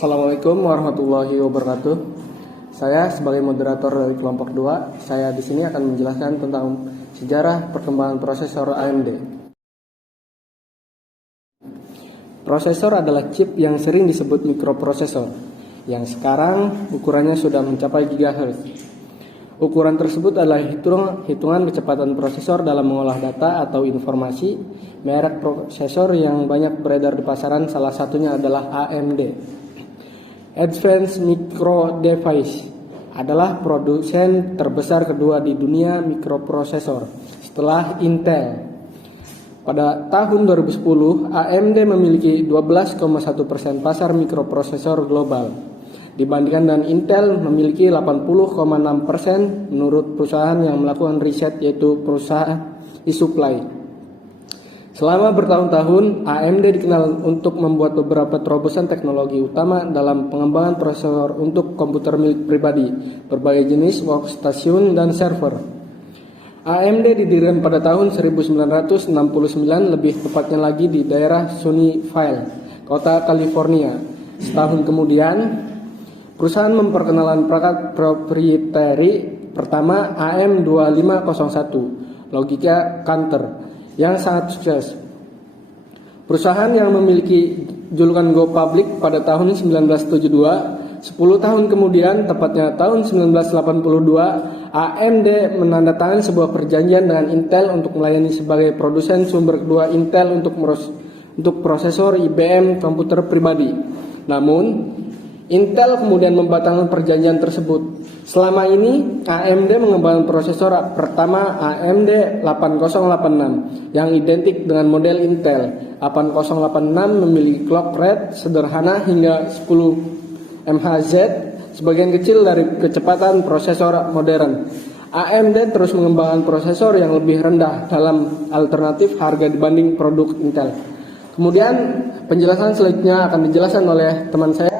Assalamualaikum warahmatullahi wabarakatuh. Saya sebagai moderator dari kelompok 2, saya di sini akan menjelaskan tentang sejarah perkembangan prosesor AMD. Prosesor adalah chip yang sering disebut mikroprosesor, yang sekarang ukurannya sudah mencapai gigahertz. Ukuran tersebut adalah hitungan kecepatan prosesor dalam mengolah data atau informasi. Merek prosesor yang banyak beredar di pasaran salah satunya adalah AMD. Advanced Micro Device adalah produsen terbesar kedua di dunia mikroprosesor setelah Intel. Pada tahun 2010, AMD memiliki 12,1% pasar mikroprosesor global, dibandingkan dengan Intel memiliki 80,6% menurut perusahaan yang melakukan riset, yaitu perusahaan eSupply. Selama bertahun-tahun, AMD dikenal untuk membuat beberapa terobosan teknologi utama dalam pengembangan prosesor untuk komputer milik pribadi, berbagai jenis workstation dan server. AMD didirikan pada tahun 1969, lebih tepatnya lagi di daerah Sunnyvale, kota California. Setahun kemudian, perusahaan memperkenalkan perangkat proprietary pertama AM2501, logika Cantor, yang sangat sukses. Perusahaan yang memiliki julukan Go Public pada tahun 1972, 10 tahun kemudian, tepatnya tahun 1982, AMD menandatangani sebuah perjanjian dengan Intel untuk melayani sebagai produsen sumber kedua Intel untuk prosesor IBM komputer pribadi. Namun, Intel kemudian membatalkan perjanjian tersebut. Selama ini, AMD mengembangkan prosesor pertama AMD 8086 yang identik dengan model Intel. 8086 memiliki clock rate sederhana hingga 10 MHz, sebagian kecil dari kecepatan prosesor modern. AMD terus mengembangkan prosesor yang lebih rendah dalam alternatif harga dibanding produk Intel. Kemudian penjelasan selanjutnya akan dijelaskan oleh teman saya.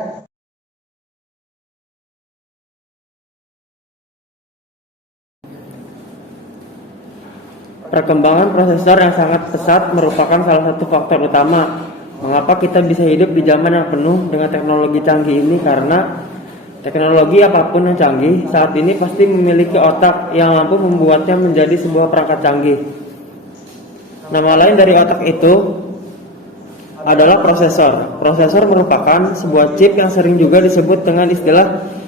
Perkembangan prosesor yang sangat pesat merupakan salah satu faktor utama mengapa kita bisa hidup di zaman yang penuh dengan teknologi canggih ini, karena teknologi apapun yang canggih saat ini pasti memiliki otak yang mampu membuatnya menjadi sebuah perangkat canggih. Nama lain dari otak itu adalah prosesor. Prosesor merupakan sebuah chip yang sering juga disebut dengan istilah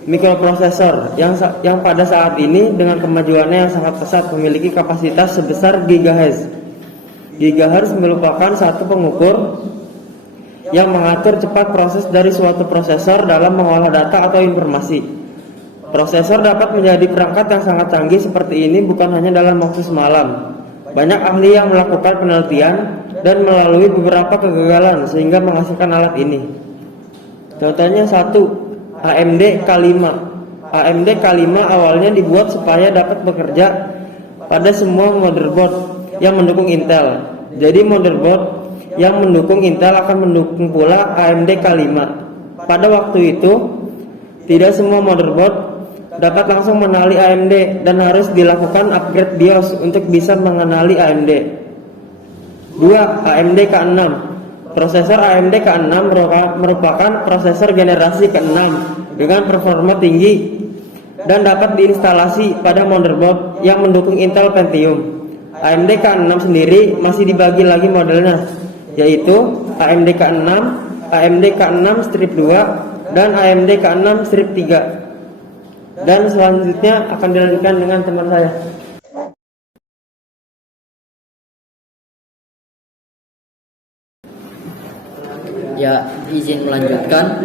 mikroprosesor yang pada saat ini dengan kemajuannya yang sangat pesat memiliki kapasitas sebesar gigahertz. Gigahertz merupakan satu pengukur yang mengatur cepat proses dari suatu prosesor dalam mengolah data atau informasi. Prosesor dapat menjadi perangkat yang sangat canggih seperti ini bukan hanya dalam waktu semalam. Banyak ahli yang melakukan penelitian dan melalui beberapa kegagalan sehingga menghasilkan alat ini. Contohnya satu, AMD K5. AMD K5 awalnya dibuat supaya dapat bekerja pada semua motherboard yang mendukung Intel. Jadi motherboard yang mendukung Intel akan mendukung pula AMD K5. Pada waktu itu, tidak semua motherboard dapat langsung mengenali AMD dan harus dilakukan upgrade BIOS untuk bisa mengenali AMD. 2. AMD K6. Prosesor AMD K6 merupakan prosesor generasi ke-6 dengan performa tinggi dan dapat diinstalasi pada motherboard yang mendukung Intel Pentium. AMD K6 sendiri masih dibagi lagi modelnya, yaitu AMD K6, AMD K6 strip 2, dan AMD K6 strip 3. Dan selanjutnya akan dilanjutkan dengan teman saya. Ya, izin melanjutkan.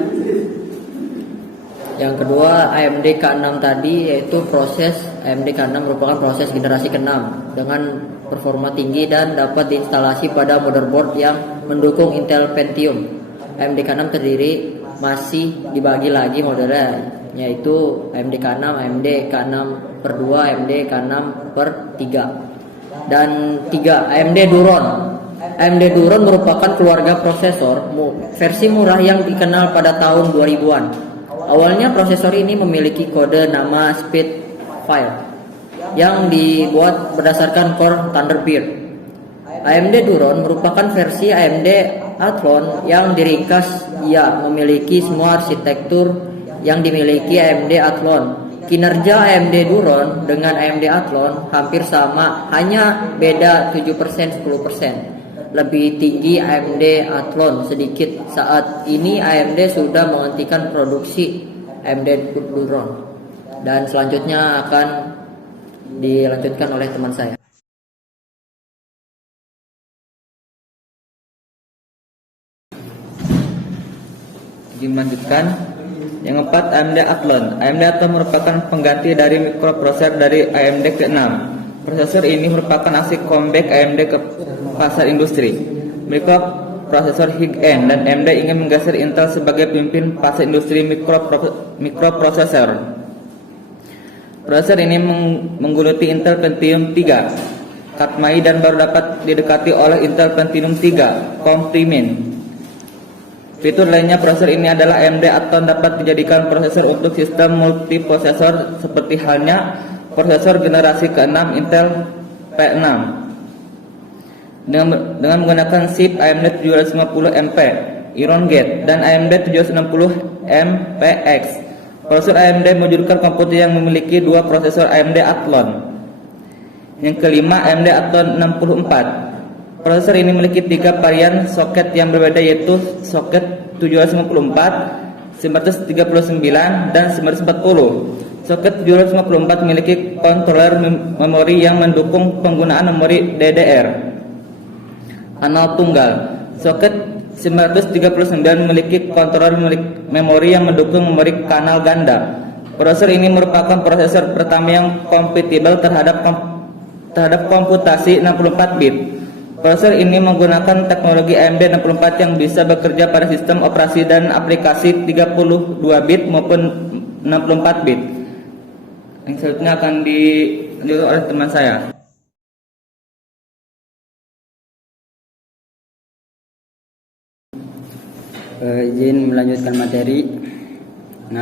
Yang kedua, AMD K6 tadi, yaitu proses AMD K6 merupakan proses generasi ke-6 dengan performa tinggi dan dapat diinstalasi pada motherboard yang mendukung Intel Pentium. AMD K6 terdiri masih dibagi lagi modelnya, yaitu AMD K6, AMD K6/2, AMD K6/3. Dan 3, AMD Duron. AMD Duron merupakan keluarga prosesor versi murah yang dikenal pada tahun 2000-an. Awalnya prosesor ini memiliki kode nama Spitfire yang dibuat berdasarkan core Thunderbird. AMD Duron merupakan versi AMD Athlon yang diringkas memiliki semua arsitektur yang dimiliki AMD Athlon. Kinerja AMD Duron dengan AMD Athlon hampir sama, hanya beda 7% 10%. Lebih tinggi AMD Athlon sedikit. Saat ini AMD sudah menghentikan produksi AMD Duron. Dan selanjutnya akan dilanjutkan oleh teman saya. Dilanjutkan. Yang keempat, AMD Athlon. AMD Athlon merupakan pengganti dari mikroprosesor dari AMD ke-6. Prosesor ini merupakan aksi comeback AMD ke pasar industri. Mikroprosesor high-end dan AMD ingin menggeser Intel sebagai pemimpin pasar industri mikroprosesor. Prosesor ini menggeluti Intel Pentium 3 Katmai dan baru dapat didekati oleh Intel Pentium 3 Comptimin. Fitur lainnya prosesor ini adalah AMD Athlon dapat dijadikan prosesor untuk sistem multiprosesor seperti halnya prosesor generasi ke-6 Intel P6 dengan menggunakan chip AMD 750MP Iron Gate dan AMD 760MPX. Prosesor AMD mewujudkan komputer yang memiliki dua prosesor AMD Athlon. Yang kelima, AMD Athlon 64. Prosesor ini memiliki 3 varian soket yang berbeda, yaitu soket 754, 939, dan 940. Soket 754 memiliki controller memori yang mendukung penggunaan memori DDR kanal tunggal. Soket 939 memiliki controller memori yang mendukung memori kanal ganda. Prosesor ini merupakan prosesor pertama yang kompatibel terhadap komputasi 64 bit. Prosesor ini menggunakan teknologi AMD 64 yang bisa bekerja pada sistem operasi dan aplikasi 32 bit maupun 64 bit. Yang selanjutnya akan dilanjutkan oleh teman saya. Izin melanjutkan materi 6.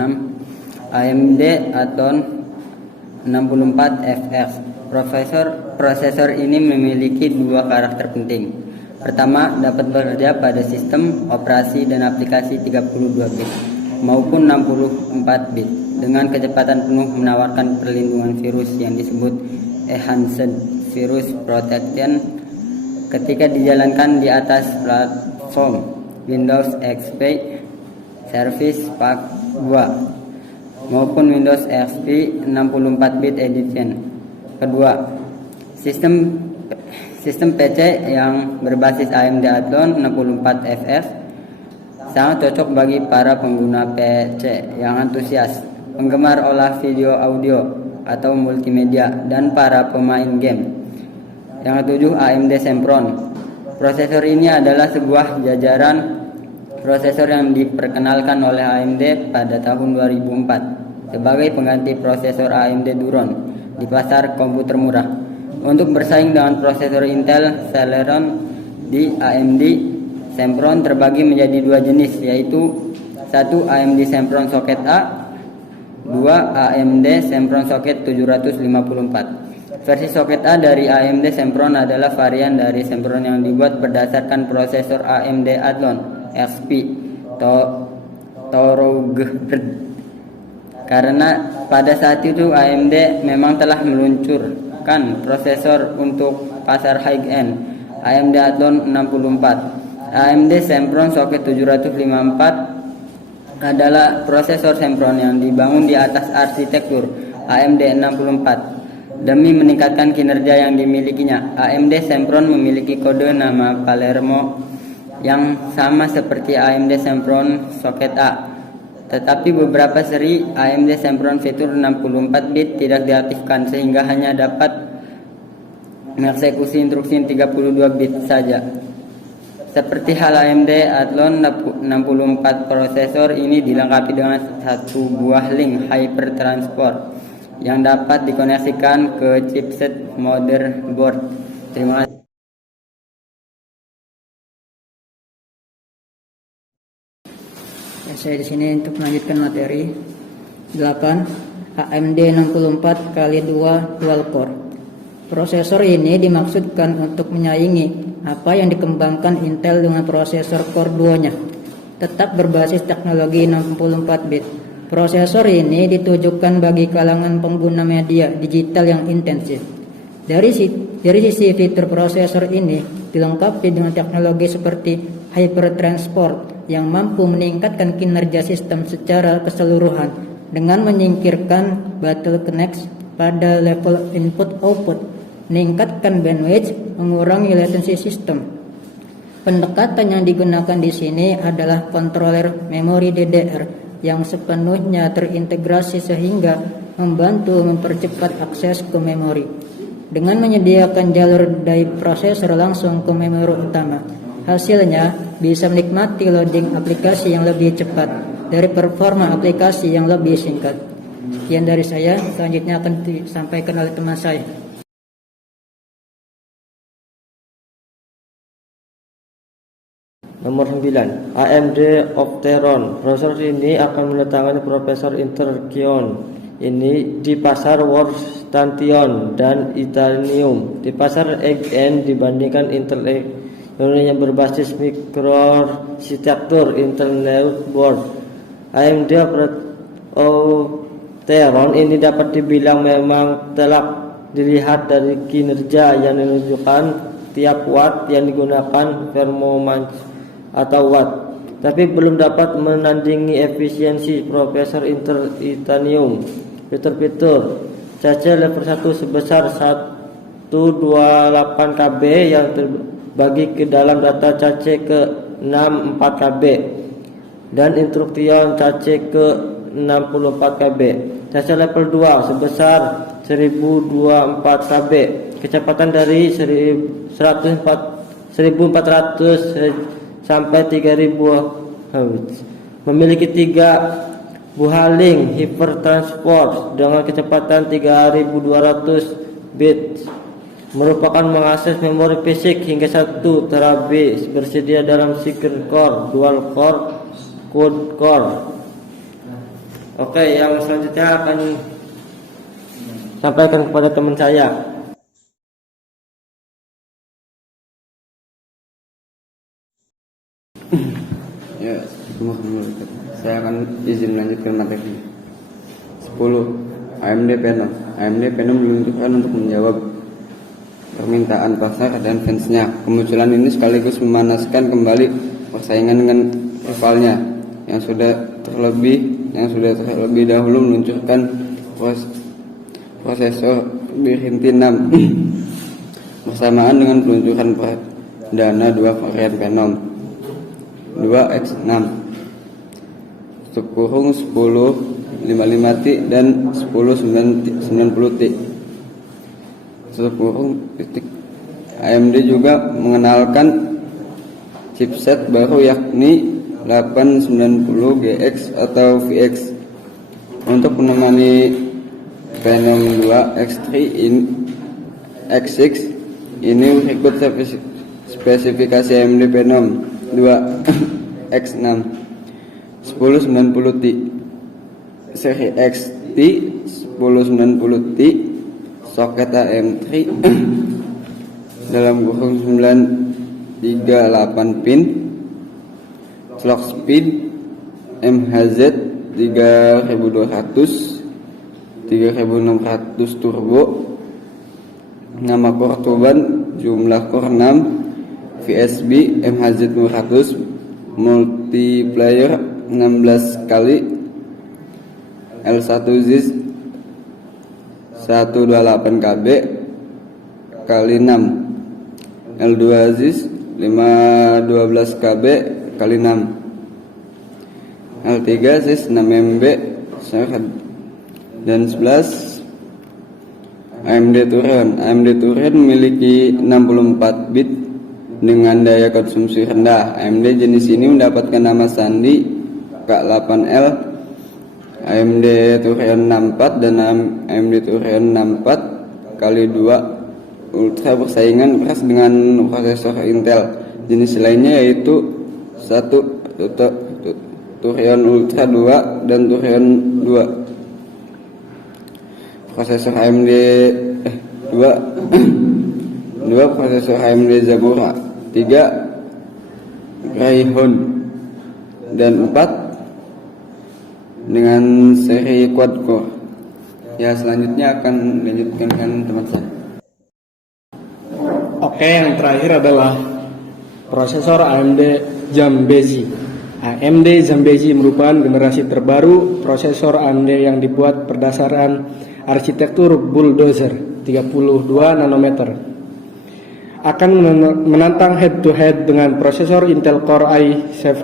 AMD Athlon 64FX. Prosesor ini memiliki dua karakter penting. Pertama, dapat bekerja pada sistem operasi dan aplikasi 32 bit maupun 64 bit dengan kecepatan penuh, menawarkan perlindungan virus yang disebut Enhanced Virus Protection ketika dijalankan di atas platform Windows XP Service Pack 2 maupun Windows XP 64 bit Edition. Kedua, sistem PC yang berbasis AMD Athlon 64FX sangat cocok bagi para pengguna PC yang antusias, penggemar olah video audio atau multimedia, dan para pemain game. Yang ketujuh, AMD Sempron. Prosesor ini adalah sebuah jajaran prosesor yang diperkenalkan oleh AMD pada tahun 2004 sebagai pengganti prosesor AMD Duron di pasar komputer murah. Untuk bersaing dengan prosesor Intel Celeron di AMD Sempron terbagi menjadi dua jenis, yaitu 1 AMD Sempron Socket A, 2 AMD Sempron Socket 754. Versi soket A dari AMD Sempron adalah varian dari Sempron yang dibuat berdasarkan prosesor AMD Athlon XP Thoroughbred. Karena pada saat itu AMD memang telah meluncurkan prosesor untuk pasar high-end AMD Athlon 64. AMD Sempron Socket 754 adalah prosesor Sempron yang dibangun di atas arsitektur AMD 64 demi meningkatkan kinerja yang dimilikinya. AMD Sempron memiliki kode nama Palermo yang sama seperti AMD Sempron Socket A. Tetapi beberapa seri AMD Sempron fitur 64 bit tidak diaktifkan sehingga hanya dapat mengeksekusi instruksi 32 bit saja. Seperti hal AMD Athlon 64, prosesor ini dilengkapi dengan satu buah link Hyper Transport yang dapat dikoneksikan ke chipset motherboard. Terima kasih. Saya di sini untuk melanjutkan materi 8 AMD 64x2 dual core. Prosesor ini dimaksudkan untuk menyaingi apa yang dikembangkan Intel dengan prosesor Core 2-nya, tetap berbasis teknologi 64 bit. Prosesor ini ditujukan bagi kalangan pengguna media digital yang intensif. Dari sisi fitur prosesor ini dilengkapi dengan teknologi seperti hypertransport yang mampu meningkatkan kinerja sistem secara keseluruhan dengan menyingkirkan bottlenecks pada level input-output, meningkatkan bandwidth, mengurangi latency sistem. Pendekatan yang digunakan di sini adalah controller memori DDR yang sepenuhnya terintegrasi sehingga membantu mempercepat akses ke memori. Dengan menyediakan jalur dari prosesor langsung ke memori utama, hasilnya bisa menikmati loading aplikasi yang lebih cepat dari performa aplikasi yang lebih singkat. Sekian dari saya, selanjutnya akan disampaikan oleh teman saya. Nomor 9, AMD Opteron. Prosesor ini akan mendatangkan prosesor Intel ini di pasar Workstation dan Itanium. Di pasar AGN dibandingkan Intel yang berbasis mikroarsitektur Intel board. AMD Opteron ini dapat dibilang memang telah dilihat dari kinerja yang menunjukkan tiap watt yang digunakan performance atau watt, tapi belum dapat menandingi efisiensi prosesor Intel Itanium. Fitur-fitur cache level 1 sebesar 128 KB yang terbagi ke dalam data cache ke 64 KB dan instruction cache ke 64 KB. Cache level 2 sebesar 1024 KB, kecepatan dari 1400 sampai 3000 Hz. Memiliki 3 buah link hypertransport dengan kecepatan 3200 bit, merupakan mengakses memori fisik hingga 1 TB, bersedia dalam single core, dual core, quad core. Oke, yang selanjutnya akan sampaikan kepada teman saya. Ya, saya akan izin melanjutkan materi. 10. AMD Phenom. AMD Phenom diluncurkan untuk menjawab permintaan pasar dan fansnya. Kemunculan ini sekaligus memanaskan kembali persaingan dengan rivalnya yang sudah terlebih dahulu meluncurkan prosesor Berhinti 6 bersamaan dengan peluncuran perdana 2 varian Phenom 2X6 10 55T dan 1090T. AMD juga mengenalkan chipset baru yakni 890GX atau VX untuk menemani Phenom 2 X3 X6. Ini berikut spesifikasi AMD Phenom 2 X6 1090T seri XT 1090T soket AM3 dalam kurung 938 pin, clock speed MHz 3200 turbo, nama core tuban jumlah core 6, VSB MHz 200, multiplayer 16 kali, L1 ZIS 128 KB kali 6, L2 ZIS 512 KB kali 6, L3 ZIS 6 MB dan 11. AMD Turon. AMD Turon memiliki 64 bit dengan daya konsumsi rendah. AMD jenis ini mendapatkan nama sandi K8L, AMD Turon 64 dan AMD Turon 64 kali 2 Ultra bersaingan keras dengan prosesor Intel jenis lainnya, yaitu 1 Turon Ultra 2 dan Turon 2. 2 prosesor AMD Zebora, 3 Radeon, dan 4 dengan seri quad core. Ya, selanjutnya akan dilanjutkan teman saya. Oke, yang terakhir adalah prosesor AMD Zambezi. AMD Zambezi merupakan generasi terbaru prosesor AMD yang dibuat berdasarkan arsitektur bulldozer 32 nanometer. Akan menantang head-to-head dengan prosesor Intel Core i7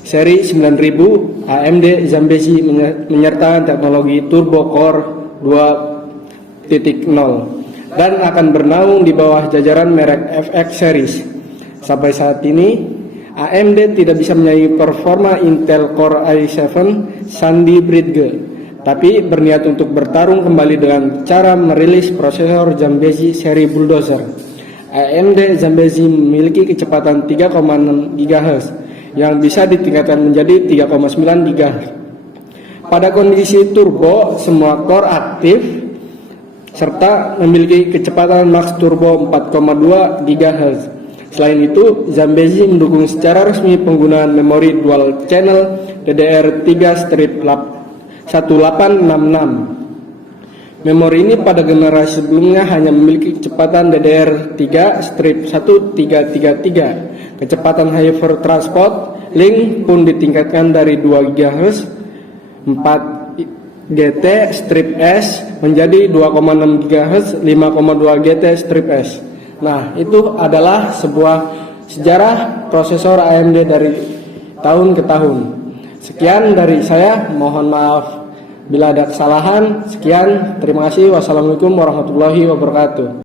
seri 9000. AMD Zambezi menyertakan teknologi Turbo Core 2.0 dan akan bernaung di bawah jajaran merek FX series. Sampai saat ini, AMD tidak bisa menyaingi performa Intel Core i7 Sandy Bridge, tapi berniat untuk bertarung kembali dengan cara merilis prosesor Zambezi seri Bulldozer. AMD Zambezi memiliki kecepatan 3,6 GHz yang bisa ditingkatkan menjadi 3,9 GHz. Pada kondisi turbo, semua core aktif serta memiliki kecepatan max turbo 4,2 GHz. Selain itu, Zambezi mendukung secara resmi penggunaan memori dual channel DDR3/1866. Memori ini pada generasi sebelumnya hanya memiliki kecepatan DDR3/1333. Kecepatan Hyper Transport Link pun ditingkatkan dari 2 GHz 4 GT/S menjadi 2,6 GHz 5,2 GT/S. Nah, itu adalah sebuah sejarah prosesor AMD dari tahun ke tahun. Sekian dari saya, mohon maaf bila ada kesalahan. Sekian, terima kasih. Wassalamualaikum warahmatullahi wabarakatuh.